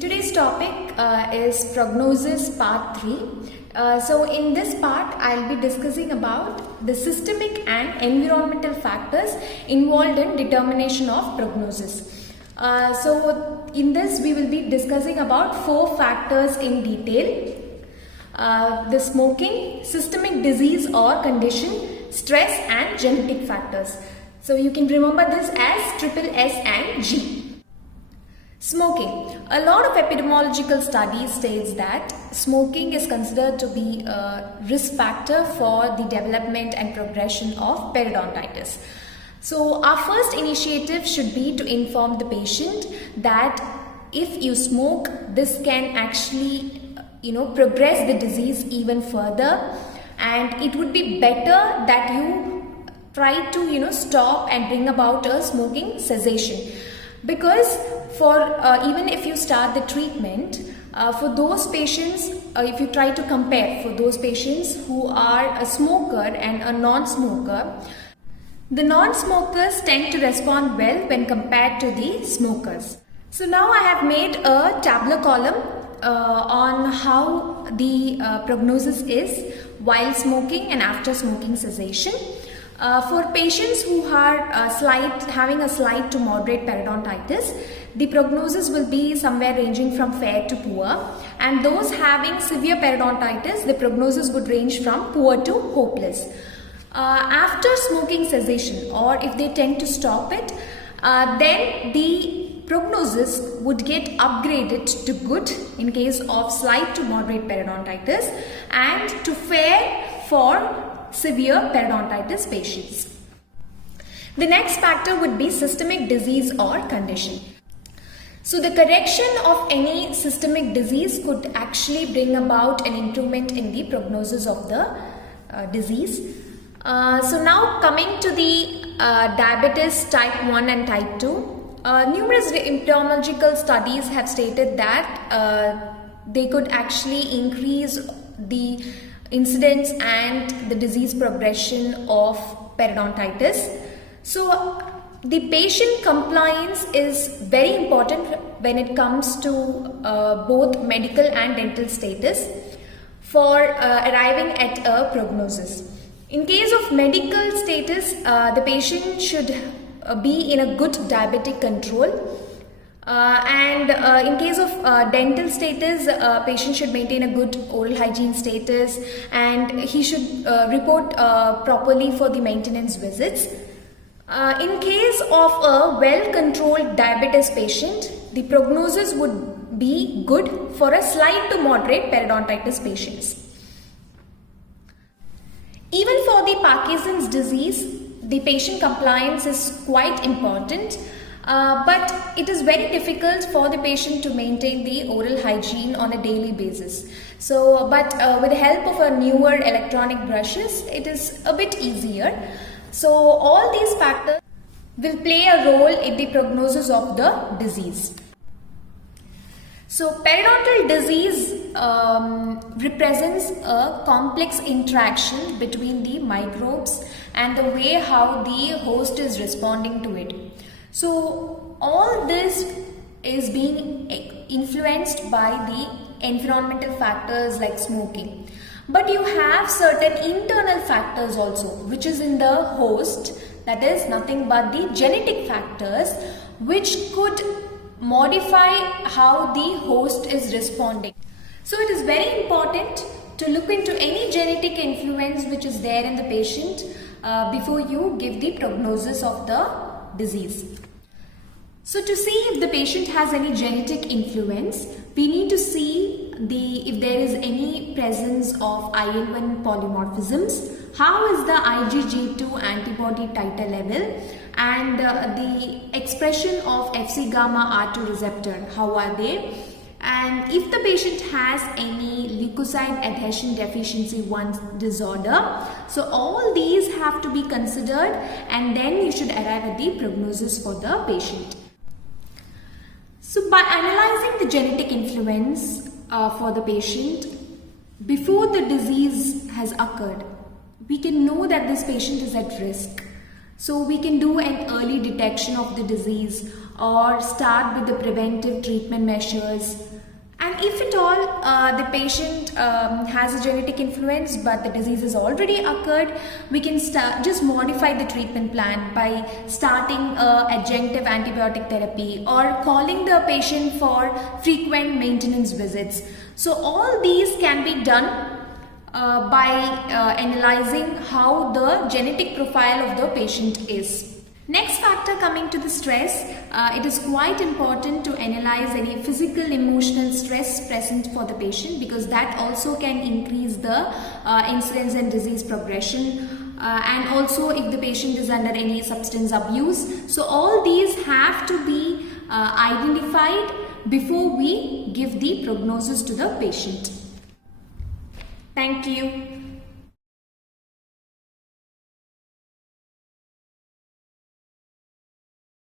Today's topic is Prognosis Part 3. So in this part, I'll be discussing about the systemic and environmental factors involved in determination of prognosis. So in this, we will be discussing about 4 factors in detail. The smoking, systemic disease or condition, stress and genetic factors. So you can remember this as triple S and G. Smoking. A lot of epidemiological studies states that smoking is considered to be a risk factor for the development and progression of periodontitis. So our first initiative should be to inform the patient that if you smoke, this can actually progress the disease even further, and it would be better that you try to stop and bring about a smoking cessation. Because for even if you start the treatment, for those patients, if you try to compare for those patients who are a smoker and a non-smoker, the non-smokers tend to respond well when compared to the smokers. So now I have made a tabular column on how the prognosis is while smoking and after smoking cessation. For patients who are having a slight to moderate periodontitis, the prognosis will be somewhere ranging from fair to poor, and those having severe periodontitis, the prognosis would range from poor to hopeless. After smoking cessation, or if they tend to stop it, then the prognosis would get upgraded to good in case of slight to moderate periodontitis and to fair for severe periodontitis patients. The next factor would be systemic disease or condition. So the correction of any systemic disease could actually bring about an improvement in the prognosis of the disease. So now coming to the diabetes type 1 and type 2, numerous epidemiological studies have stated that they could actually increase the incidence and the disease progression of periodontitis. So the patient compliance is very important when it comes to both medical and dental status for arriving at a prognosis. In case of medical status, the patient should be in a good diabetic control. And in case of dental status, patient should maintain a good oral hygiene status, and he should report properly for the maintenance visits. In case of a well-controlled diabetes patient, the prognosis would be good for a slight to moderate periodontitis patients. Even for the Parkinson's disease, the patient compliance is quite important. But it is very difficult for the patient to maintain the oral hygiene on a daily basis. So, with the help of a newer electronic brushes, it is a bit easier. So, all these factors will play a role in the prognosis of the disease. So, periodontal disease represents a complex interaction between the microbes and the way how the host is responding to it. So all this is being influenced by the environmental factors like smoking. But you have certain internal factors also, which is in the host, that is nothing but the genetic factors, which could modify how the host is responding. So it is very important to look into any genetic influence which is there in the patient before you give the prognosis of the disease. So to see if the patient has any genetic influence, we need to see if there is any presence of IL-1 polymorphisms, how is the IgG2 antibody titer level, and the expression of Fc gamma R2 receptor, how are they, and if the patient has any leukocyte adhesion deficiency 1 disorder. So all these have to be considered, and then you should arrive at the prognosis for the patient. So by analyzing the genetic influence for the patient before the disease has occurred, we can know that this patient is at risk. So we can do an early detection of the disease or start with the preventive treatment measures. And if at all the patient has a genetic influence but the disease has already occurred, we can just modify the treatment plan by starting adjunctive antibiotic therapy or calling the patient for frequent maintenance visits. So all these can be done by analyzing how the genetic profile of the patient is. Next factor, coming to the stress, it is quite important to analyze any physical emotional stress present for the patient, because that also can increase the incidence and disease progression, and also if the patient is under any substance abuse. So all these have to be identified before we give the prognosis to the patient. Thank you.